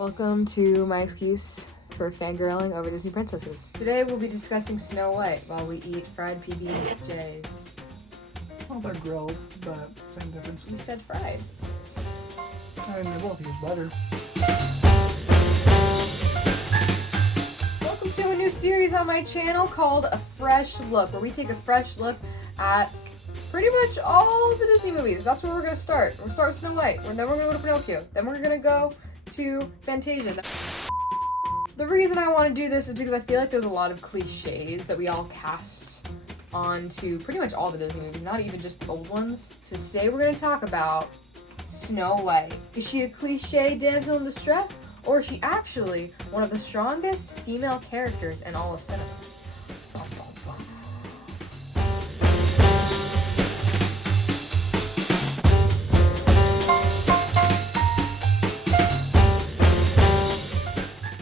Welcome to my excuse for fangirling over Disney princesses. Today we'll be discussing Snow White while we eat fried PB&Js. Well, they're grilled, but same difference. You said fried. I mean, they both use butter. Welcome to a new series on my channel called A Fresh Look, where we take a fresh look at pretty much all the Disney movies. That's where we're going to start. We'll start with Snow White, and then we're going to go to Pinocchio. Then we're going to go to Fantasia. The reason I want to do this is because I feel like there's a lot of cliches that we all cast onto pretty much all the Disney movies, not even just the old ones. So today we're going to talk about Snow White. Is she a cliche damsel in distress, or is she actually one of the strongest female characters in all of cinema?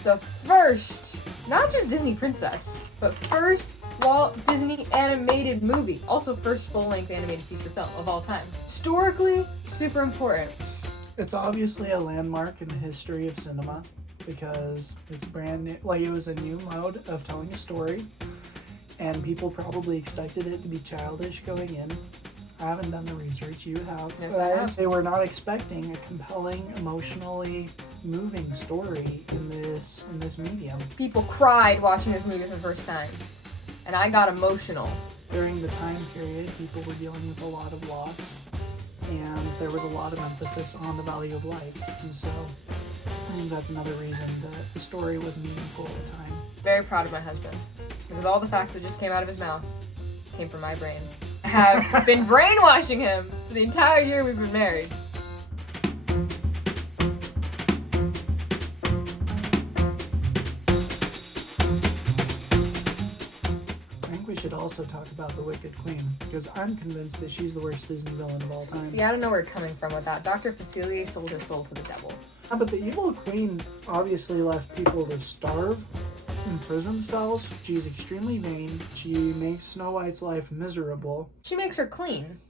The first, not just Disney princess, but first Walt Disney animated movie. Also first full-length animated feature film of all time. Historically, super important. It's obviously a landmark in the history of cinema because it's brand new. Like, it was a new mode of telling a story, and people probably expected it to be childish going in. I haven't done the research, you have. Yes, I have. They were not expecting a compelling, emotionally moving story in this medium. People cried watching this movie for the first time, and I got emotional. During the time period, people were dealing with a lot of loss, and there was a lot of emphasis on the value of life. And so I think that's another reason that the story was meaningful at the time. Very proud of my husband, because all the facts that just came out of his mouth came from my brain. I have been brainwashing him for the entire year we've been married. I think we should also talk about the Wicked Queen, because I'm convinced that she's the worst Disney villain of all time. See, I don't know where you're coming from with that. Dr. Facilier sold his soul to the devil. But the evil queen obviously left people to starve in prison cells. She's extremely vain. She makes Snow White's life miserable. She makes her clean.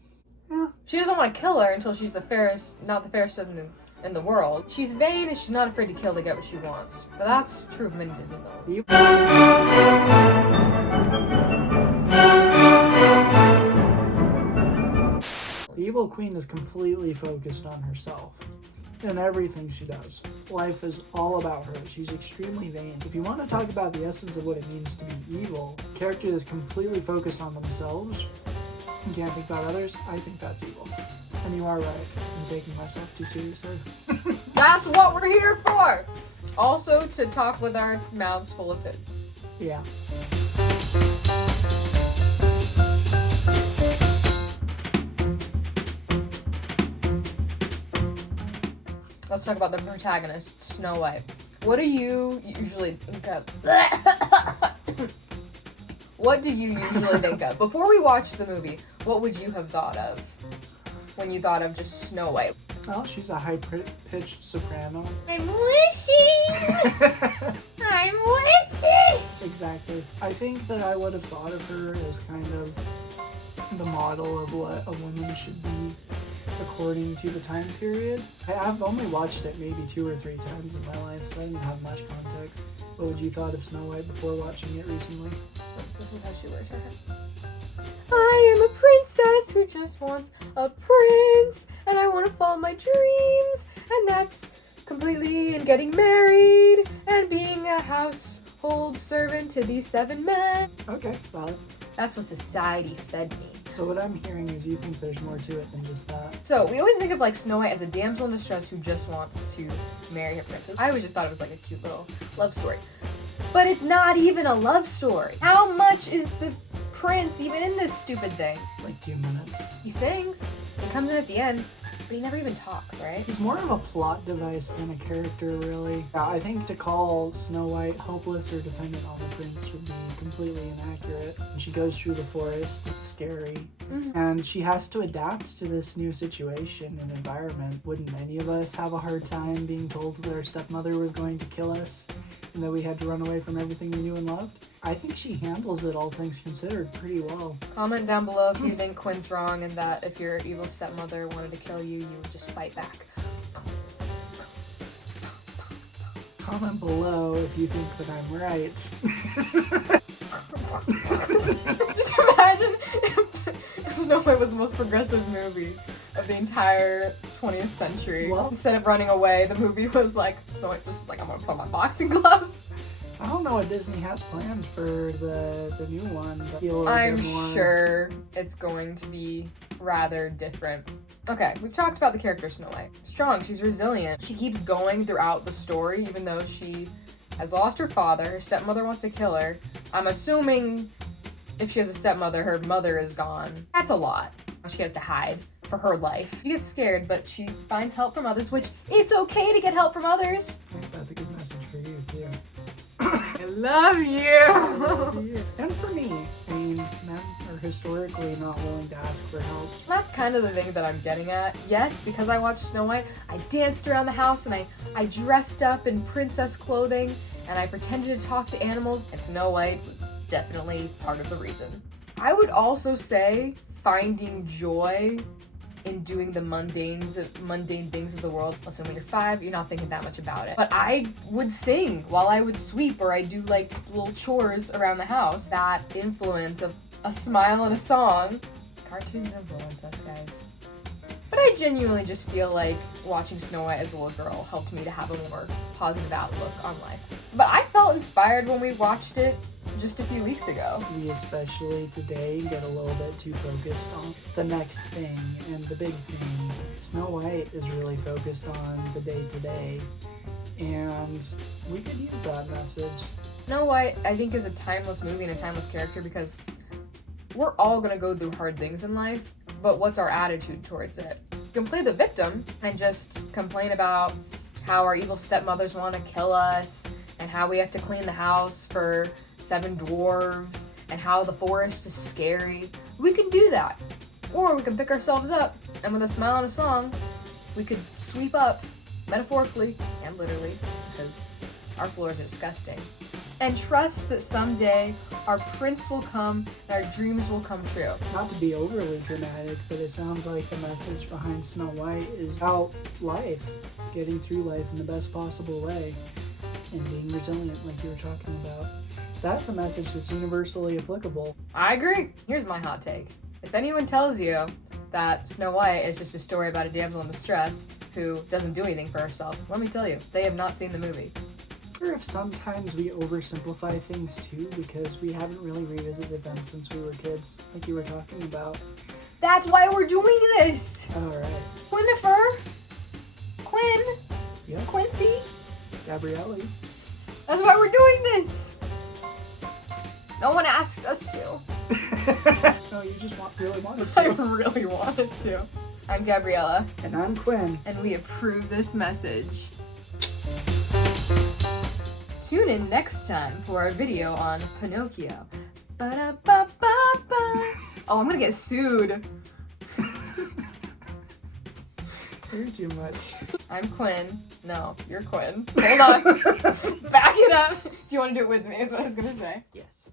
Yeah. She doesn't want to kill her until she's the fairest, not the fairest in the world. She's vain and she's not afraid to kill to get what she wants. But that's true of many Disney villains. The evil queen is completely focused on herself in everything she does. Life is all about her. She's extremely vain. If you want to talk about the essence of what it means to be evil, a character that's completely focused on themselves and can't think about others, I think that's evil. And you are right. I'm taking myself too seriously. That's what we're here for! Also, to talk with our mouths full of food. Yeah. Let's talk about the protagonist, Snow White. What do you usually think of? What do you usually think of? Before we watch the movie, what would you have thought of when you thought of just Snow White? Well, she's a high-pitched soprano. I'm wishing! I'm wishing! Exactly. I think that I would have thought of her as kind of the model of what a woman should be according to the time period. I've only watched it maybe 2 or 3 times in my life, so I didn't have much context. What would you thought of Snow White before watching it recently? This is how she wears her hair. I am a princess who just wants a prince, and I want to follow my dreams, and that's completely in getting married and being a household servant to these 7 men. Okay, valid. That's what society fed me. So what I'm hearing is you think there's more to it than just that. So we always think of like Snow White as a damsel in distress who just wants to marry her princess. I always just thought it was like a cute little love story. But it's not even a love story. How much is the prince even in this stupid thing? Like 2 minutes. He sings, he comes in at the end, but he never even talks, right? He's more of a plot device than a character, really. Yeah, I think to call Snow White hopeless or dependent on the prince would be completely inaccurate. When she goes through the forest, it's scary. Mm-hmm. And she has to adapt to this new situation and environment. Wouldn't any of us have a hard time being told that our stepmother was going to kill us and that we had to run away from everything we knew and loved? I think she handles it, all things considered, pretty well. Comment down below if you think Quin's wrong and that if your evil stepmother wanted to kill you, you would just fight back. Comment below if you think that I'm right. Just imagine if Snow White was the most progressive movie of the entire 20th century. Well, instead of running away, the movie was like, Snow White was like, I'm gonna put on my boxing gloves. I don't know what Disney has planned for the new one. But feel a I'm bit more... sure it's going to be rather different. Okay, we've talked about the character Snow White. Strong, she's resilient. She keeps going throughout the story, even though she has lost her father. Her stepmother wants to kill her. I'm assuming if she has a stepmother, her mother is gone. That's a lot. She has to hide for her life. She gets scared, but she finds help from others, which it's okay to get help from others. I think that's a good message for you, too. I love you! And for me, I mean, men are historically not willing to ask for help. That's kind of the thing that I'm getting at. Yes, because I watched Snow White, I danced around the house and I dressed up in princess clothing and I pretended to talk to animals, and Snow White was definitely part of the reason. I would also say finding joy in doing the mundane things of the world. Listen, when you're 5, you're not thinking that much about it. But I would sing while I would sweep, or I do like little chores around the house. That influence of a smile and a song. Cartoons influence us, guys. But I genuinely just feel like watching Snow White as a little girl helped me to have a more positive outlook on life. But I felt inspired when we watched it just a few weeks ago. We especially today get a little bit too focused on the next thing and the big thing. Snow White is really focused on the day-to-day, and we could use that message. Snow White, I think, is a timeless movie and a timeless character because we're all gonna go through hard things in life, but what's our attitude towards it? You can play the victim and just complain about how our evil stepmothers want to kill us and how we have to clean the house for 7 dwarves and how the forest is scary. We can do that. Or we can pick ourselves up and with a smile and a song, we could sweep up, metaphorically and literally, because our floors are disgusting, and trust that someday our prince will come and our dreams will come true. Not to be overly dramatic, but it sounds like the message behind Snow White is about life, getting through life in the best possible way, and being resilient like you were talking about. That's a message that's universally applicable. I agree. Here's my hot take. If anyone tells you that Snow White is just a story about a damsel in distress who doesn't do anything for herself, let me tell you, they have not seen the movie. Or if sometimes we oversimplify things too, because we haven't really revisited them since we were kids, like you were talking about. That's why we're doing this! Alright. Quinnifer? Quinn? Yes? Quincy? Gabriella? That's why we're doing this! No one asked us to. No, you just really wanted I to. really wanted to. I'm Gabriella. And I'm Quinn. And we approve this message. Tune in next time for our video on Pinocchio. Ba-da-ba-ba-ba. Oh, I'm gonna get sued. You're too much. I'm Quinn. No, you're Quinn. Hold on. Back it up. Do you want to do it with me? Is what I was gonna say. Yes.